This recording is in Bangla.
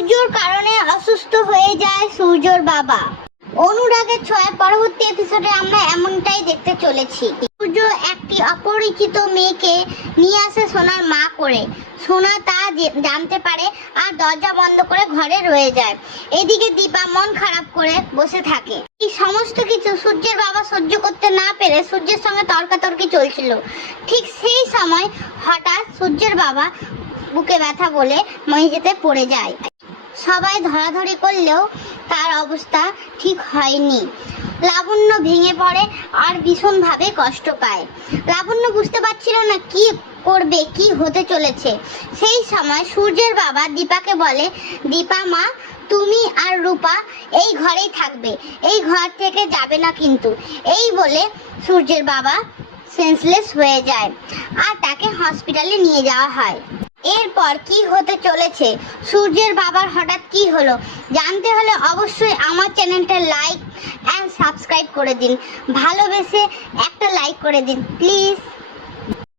সূর্যর কারণে অসুস্থ হয়ে যায় সূর্যর বাবা। অনুরাগের ছোঁয়া পরবর্তী এপিসোডে আমরা এমনটাই দেখতে চলেছি। সূর্য একটি অপরিচিত মেয়েকে নিয়ে আসে সোনার মা করে। সোনা তা জানতে পারে আর দরজা বন্ধ করে ঘরে রয়ে যায়। এদিকে দীপা মন খারাপ করে বসে থাকে। এই সমস্ত কিছু সূর্যের বাবা সহ্য করতে না পেরে সূর্যের সঙ্গে তর্কাতর্কি চলছিল। ঠিক সেই সময় হঠাৎ সূর্যের বাবা বুকে ব্যথা বলে মেঝেতে পড়ে যায়। সবাই ধরাধরি করলেও তার অবস্থা ঠিক হয়নি। লাবণ্য ভেঙে পড়ে আর ভীষণভাবে কষ্ট পায়। লাবণ্য বুঝতে পারছিল না কি করবে, কি হতে চলেছে। সেই সময় সূর্যের বাবা দীপাকে বলে, দীপা মা, তুমি আর রূপা এই ঘরেই থাকবে, এই ঘর থেকে যাবে না কিন্তু। এই বলে সূর্যের বাবা সেন্সলেস হয়ে যায় আর তাকে হসপিটালে নিয়ে যাওয়া হয়। এরপর কি হতে চলেছে, সূর্যের বাবার হঠাৎ কি হলো, জানতে হলে অবশ্যই আমার চ্যানেলটা লাইক অ্যান্ড সাবস্ক্রাইব করে দিন। ভালোবেসে একটা লাইক করে দিন প্লিজ।